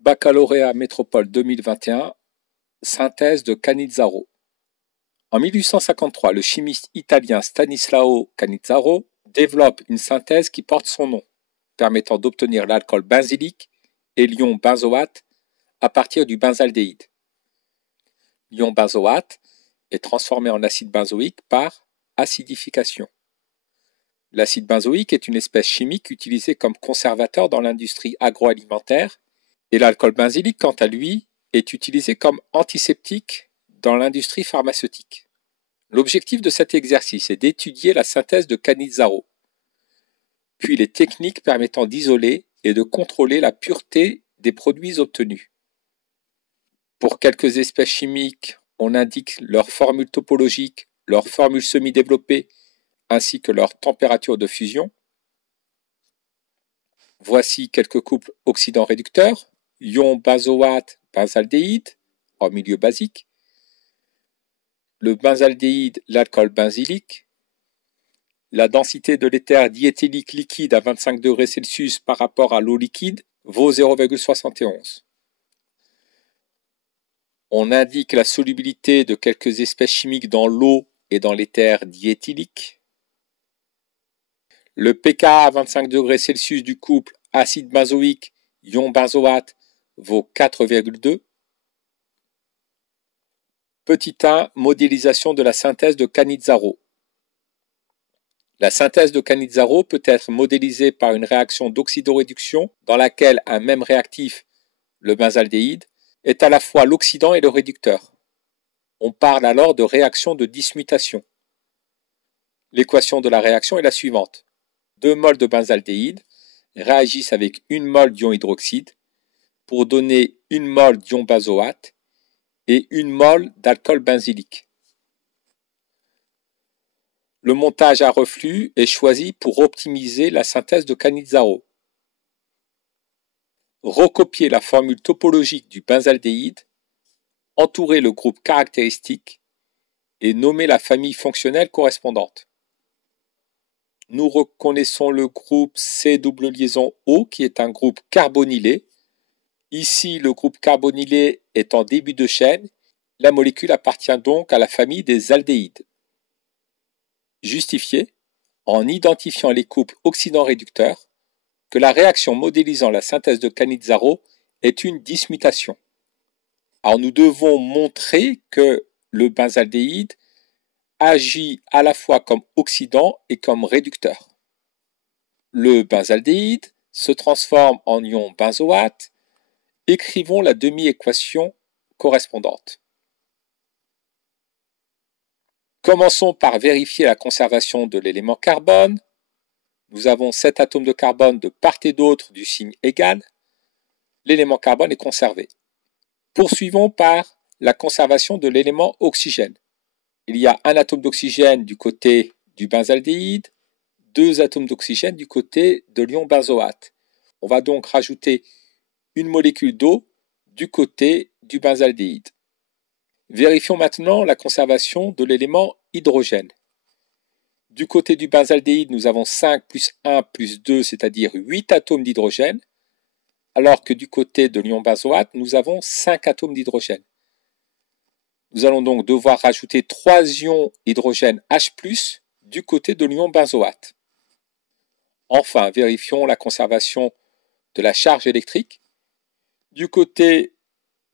Baccalauréat Métropole 2021, synthèse de Cannizzaro. En 1853, le chimiste italien Stanislao Cannizzaro développe une synthèse qui porte son nom, permettant d'obtenir l'alcool benzylique et l'ion benzoate à partir du benzaldéhyde. L'ion benzoate est transformé en acide benzoïque par acidification. L'acide benzoïque est une espèce chimique utilisée comme conservateur dans l'industrie agroalimentaire et l'alcool benzylique, quant à lui, est utilisé comme antiseptique dans l'industrie pharmaceutique. L'objectif de cet exercice est d'étudier la synthèse de Cannizzaro, puis les techniques permettant d'isoler et de contrôler la pureté des produits obtenus. Pour quelques espèces chimiques, on indique leur formule topologique, leur formule semi-développée, ainsi que leur température de fusion. Voici quelques couples oxydants-réducteurs, ion benzoate, benzaldéhyde, en milieu basique, le benzaldéhyde, l'alcool benzylique, la densité de l'éther diéthylique liquide à 25 degrés Celsius par rapport à l'eau liquide vaut 0,71. On indique la solubilité de quelques espèces chimiques dans l'eau et dans l'éther diéthylique. Le pKa à 25 degrés Celsius du couple acide benzoïque, ion benzoate vaut 4,2. Petit 1, modélisation de la synthèse de Cannizzaro. La synthèse de Cannizzaro peut être modélisée par une réaction d'oxydoréduction dans laquelle un même réactif, le benzaldéhyde, est à la fois l'oxydant et le réducteur. On parle alors de réaction de dismutation. L'équation de la réaction est la suivante. 2 moles de benzaldéhyde réagissent avec 1 mol d'ion hydroxyde pour donner 1 mol d'ion benzoate et 1 mol d'alcool benzylique. Le montage à reflux est choisi pour optimiser la synthèse de Cannizzaro. Recopier la formule topologique du benzaldéhyde, entourer le groupe caractéristique et nommer la famille fonctionnelle correspondante. Nous reconnaissons le groupe C double liaison O qui est un groupe carbonylé. Ici, le groupe carbonylé est en début de chaîne. La molécule appartient donc à la famille des aldéhydes. Justifier, en identifiant les couples oxydants-réducteurs, que la réaction modélisant la synthèse de Cannizzaro est une dismutation. Alors nous devons montrer que le benzaldéhyde agit à la fois comme oxydant et comme réducteur. Le benzaldéhyde se transforme en ion benzoate. Écrivons la demi-équation correspondante. Commençons par vérifier la conservation de l'élément carbone. Nous avons 7 atomes de carbone de part et d'autre du signe égal. L'élément carbone est conservé. Poursuivons par la conservation de l'élément oxygène. Il y a un atome d'oxygène du côté du benzaldéhyde, 2 atomes d'oxygène du côté de l'ion benzoate. On va donc rajouter une molécule d'eau du côté du benzaldéhyde. Vérifions maintenant la conservation de l'élément hydrogène. Du côté du benzaldéhyde, nous avons 5 plus 1 plus 2, c'est-à-dire 8 atomes d'hydrogène, alors que du côté de l'ion benzoate, nous avons 5 atomes d'hydrogène. Nous allons donc devoir rajouter 3 ions hydrogène H+, du côté de l'ion benzoate. Enfin, vérifions la conservation de la charge électrique. Du côté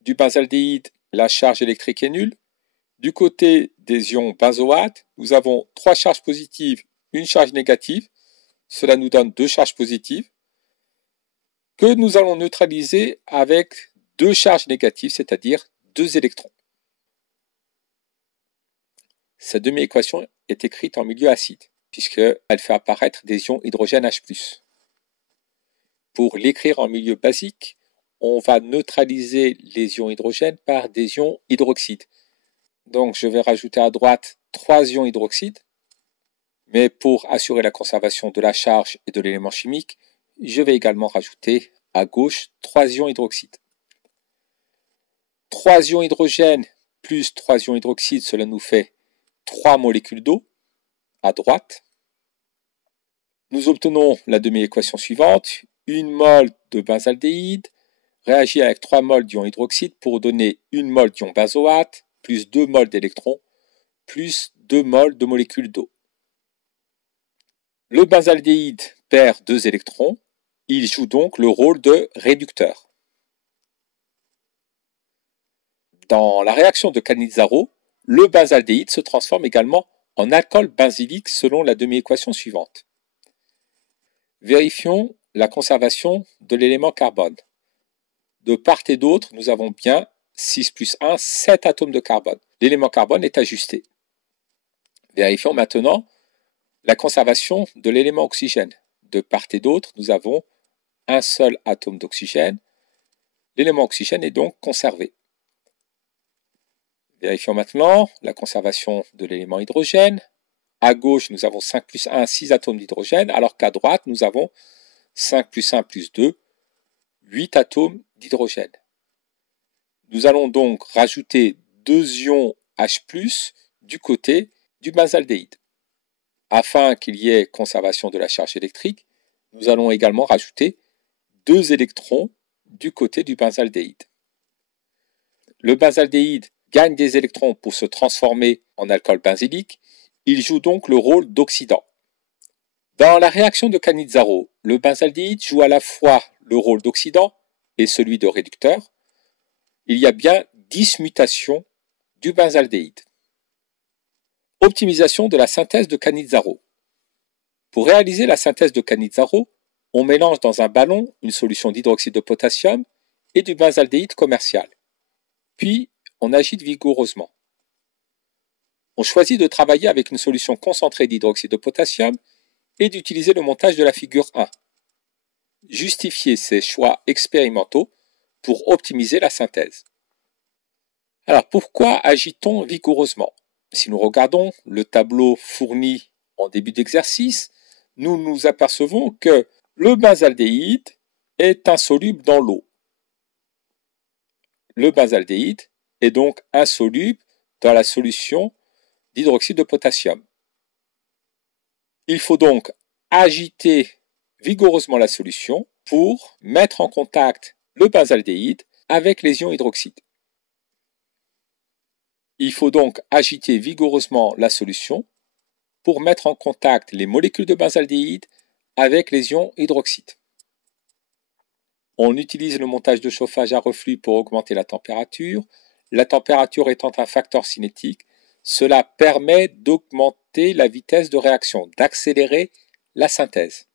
du benzaldéhyde, la charge électrique est nulle. Du côté des ions benzoate, nous avons 3 charges positives, une charge négative. Cela nous donne 2 charges positives que nous allons neutraliser avec 2 charges négatives, c'est-à-dire 2 électrons. Cette demi-équation est écrite en milieu acide, puisqu'elle fait apparaître des ions hydrogène H+. Pour l'écrire en milieu basique, on va neutraliser les ions hydrogène par des ions hydroxyde. Donc je vais rajouter à droite 3 ions hydroxyde, mais pour assurer la conservation de la charge et de l'élément chimique, je vais également rajouter à gauche 3 ions hydroxyde. 3 ions hydrogène plus 3 ions hydroxyde, cela nous fait 3 molécules d'eau à droite. Nous obtenons la demi-équation suivante, 1 mol de benzaldéhyde réagit avec 3 moles d'ion hydroxyde pour donner 1 mol d'ion benzoate, plus 2 moles d'électrons, plus 2 moles de molécules d'eau. Le benzaldéhyde perd 2 électrons, il joue donc le rôle de réducteur. Dans la réaction de Cannizzaro, le benzaldéhyde se transforme également en alcool benzylique selon la demi-équation suivante. Vérifions la conservation de l'élément carbone. De part et d'autre, nous avons bien 6 plus 1, 7 atomes de carbone. L'élément carbone est ajusté. Vérifions maintenant la conservation de l'élément oxygène. De part et d'autre, nous avons un seul atome d'oxygène. L'élément oxygène est donc conservé. Vérifions maintenant la conservation de l'élément hydrogène. À gauche, nous avons 5 plus 1, 6 atomes d'hydrogène, alors qu'à droite, nous avons 5 plus 1 plus 2, 8 atomes d'hydrogène. Nous allons donc rajouter 2 ions H+, du côté du benzaldéhyde. Afin qu'il y ait conservation de la charge électrique, nous allons également rajouter 2 électrons du côté du benzaldéhyde. Le benzaldéhyde gagne des électrons pour se transformer en alcool benzylique, il joue donc le rôle d'oxydant. Dans la réaction de Cannizzaro, le benzaldéhyde joue à la fois le rôle d'oxydant et celui de réducteur. Il y a bien 10 mutations du benzaldéhyde. Optimisation de la synthèse de Cannizzaro. Pour réaliser la synthèse de Cannizzaro, on mélange dans un ballon une solution d'hydroxyde de potassium et du benzaldéhyde commercial. Puis, on agite vigoureusement. On choisit de travailler avec une solution concentrée d'hydroxyde de potassium et d'utiliser le montage de la figure 1. Justifier ces choix expérimentaux pour optimiser la synthèse. Alors pourquoi agit-on vigoureusement? Si nous regardons le tableau fourni en début d'exercice, nous nous apercevons que le benzaldéhyde est insoluble dans l'eau. Le benzaldéhyde est donc insoluble dans la solution d'hydroxyde de potassium. Il faut donc agiter vigoureusement la solution pour mettre en contact le benzaldéhyde avec les ions hydroxydes. Il faut donc agiter vigoureusement la solution pour mettre en contact les molécules de benzaldéhyde avec les ions hydroxydes. On utilise le montage de chauffage à reflux pour augmenter la température. La température étant un facteur cinétique, cela permet d'augmenter la vitesse de réaction, d'accélérer la synthèse.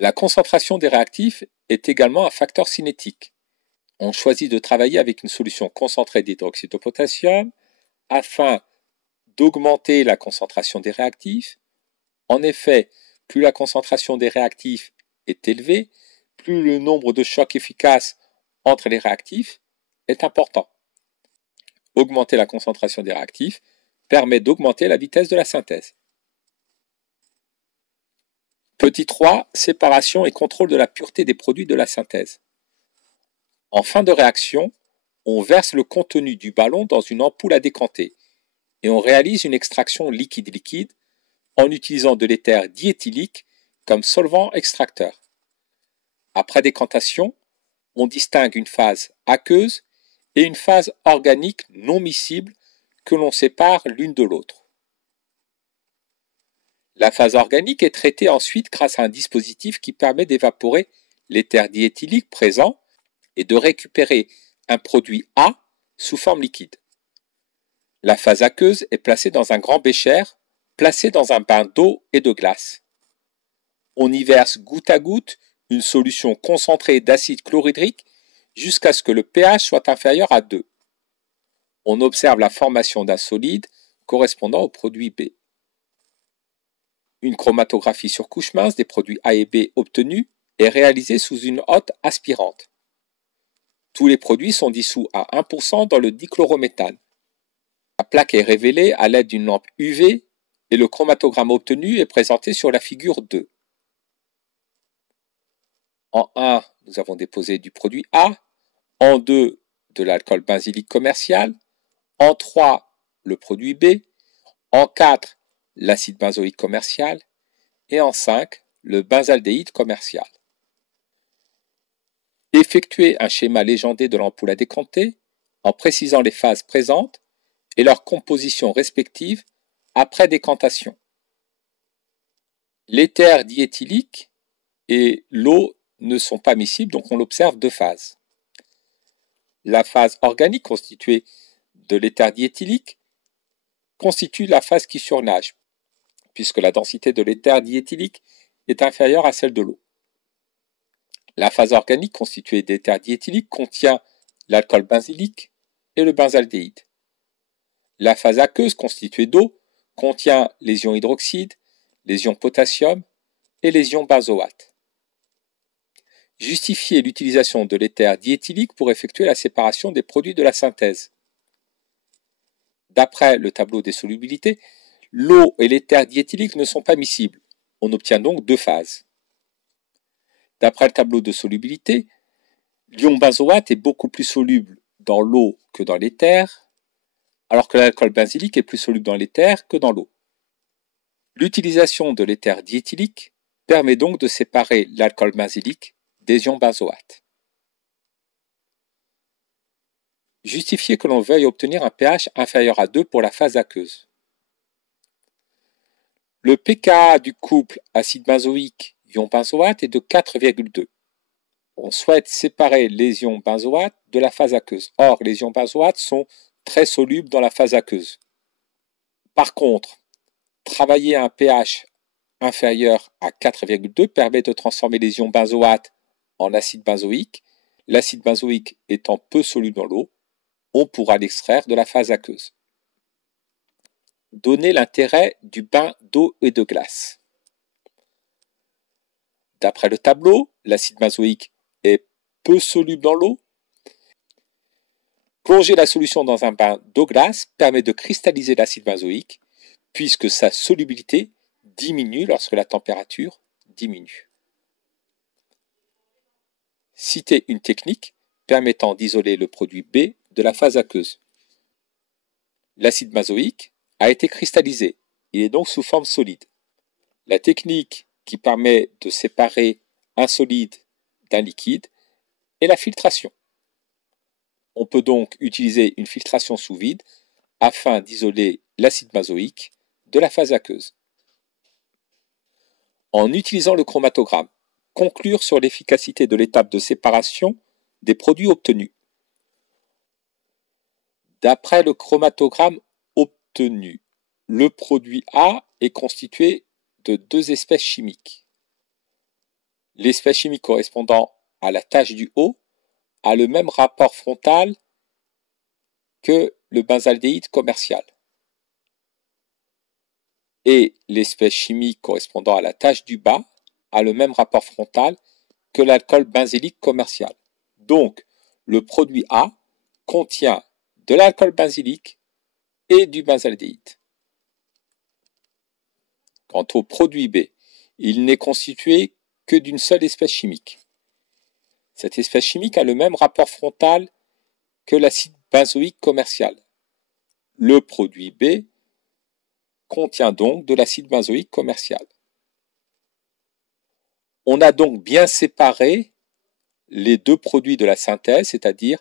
La concentration des réactifs est également un facteur cinétique. On choisit de travailler avec une solution concentrée d'hydroxyde de potassium afin d'augmenter la concentration des réactifs. En effet, plus la concentration des réactifs est élevée, plus le nombre de chocs efficaces entre les réactifs est important. Augmenter la concentration des réactifs permet d'augmenter la vitesse de la synthèse. Petit 3, séparation et contrôle de la pureté des produits de la synthèse. En fin de réaction, on verse le contenu du ballon dans une ampoule à décanter et on réalise une extraction liquide-liquide en utilisant de l'éther diéthylique comme solvant extracteur. Après décantation, on distingue une phase aqueuse et une phase organique non miscible que l'on sépare l'une de l'autre. La phase organique est traitée ensuite grâce à un dispositif qui permet d'évaporer l'éther diéthylique présent et de récupérer un produit A sous forme liquide. La phase aqueuse est placée dans un grand bécher, placé dans un bain d'eau et de glace. On y verse goutte à goutte une solution concentrée d'acide chlorhydrique jusqu'à ce que le pH soit inférieur à 2. On observe la formation d'un solide correspondant au produit B. Une chromatographie sur couche mince des produits A et B obtenus est réalisée sous une hotte aspirante. Tous les produits sont dissous à 1% dans le dichlorométhane. La plaque est révélée à l'aide d'une lampe UV et le chromatogramme obtenu est présenté sur la figure 2. En 1, nous avons déposé du produit A. En 2, de l'alcool benzylique commercial. En 3, le produit B. En 4, l'acide benzoïque commercial. Et en 5, le benzaldéhyde commercial. Effectuez un schéma légendé de l'ampoule à décanter en précisant les phases présentes et leur composition respective après décantation. L'éther diéthylique et l'eau ne sont pas miscibles, donc on observe deux phases. La phase organique constituée de l'éther diéthylique constitue la phase qui surnage, puisque la densité de l'éther diéthylique est inférieure à celle de l'eau. La phase organique constituée d'éther diéthylique contient l'alcool benzylique et le benzaldéhyde. La phase aqueuse constituée d'eau contient les ions hydroxyde, les ions potassium et les ions benzoate. Justifiez l'utilisation de l'éther diéthylique pour effectuer la séparation des produits de la synthèse. D'après le tableau des solubilités, l'eau et l'éther diéthylique ne sont pas miscibles. On obtient donc deux phases. D'après le tableau de solubilité, l'ion benzoate est beaucoup plus soluble dans l'eau que dans l'éther, alors que l'alcool benzylique est plus soluble dans l'éther que dans l'eau. L'utilisation de l'éther diéthylique permet donc de séparer l'alcool benzylique des ions benzoate. Justifiez que l'on veuille obtenir un pH inférieur à 2 pour la phase aqueuse. Le pKa du couple acide benzoïque ion benzoate est de 4,2. On souhaite séparer les ions benzoate de la phase aqueuse. Or, les ions benzoate sont très solubles dans la phase aqueuse. Par contre, travailler à un pH inférieur à 4,2 permet de transformer les ions benzoate en acide benzoïque. L'acide benzoïque étant peu soluble dans l'eau, on pourra l'extraire de la phase aqueuse. Donner l'intérêt du bain d'eau et de glace. D'après le tableau, l'acide benzoïque est peu soluble dans l'eau. Plonger la solution dans un bain d'eau-glace permet de cristalliser l'acide benzoïque puisque sa solubilité diminue lorsque la température diminue. Citez une technique permettant d'isoler le produit B de la phase aqueuse. L'acide benzoïque a été cristallisé, il est donc sous forme solide. La technique qui permet de séparer un solide d'un liquide est la filtration. On peut donc utiliser une filtration sous vide afin d'isoler l'acide benzoïque de la phase aqueuse. En utilisant le chromatogramme, conclure sur l'efficacité de l'étape de séparation des produits obtenus. D'après le chromatogramme obtenu, le produit A est constitué de deux espèces chimiques. L'espèce chimique correspondant à la tache du haut a le même rapport frontal que le benzaldéhyde commercial. Et l'espèce chimique correspondant à la tache du bas a le même rapport frontal que l'alcool benzylique commercial. Donc, le produit A contient de l'alcool benzylique et du benzaldéhyde. Quant au produit B, il n'est constitué que d'une seule espèce chimique. Cette espèce chimique a le même rapport frontal que l'acide benzoïque commercial. Le produit B contient donc de l'acide benzoïque commercial. On a donc bien séparé les deux produits de la synthèse, c'est-à-dire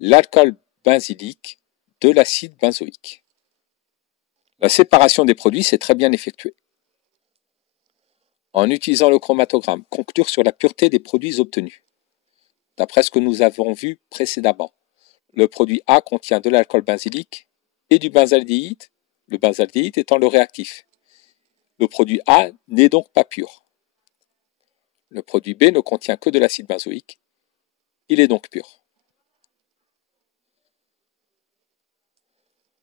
l'alcool benzylique de l'acide benzoïque. La séparation des produits s'est très bien effectuée. En utilisant le chromatogramme, conclure sur la pureté des produits obtenus. D'après ce que nous avons vu précédemment, le produit A contient de l'alcool benzylique et du benzaldéhyde, le benzaldéhyde étant le réactif. Le produit A n'est donc pas pur. Le produit B ne contient que de l'acide benzoïque, il est donc pur.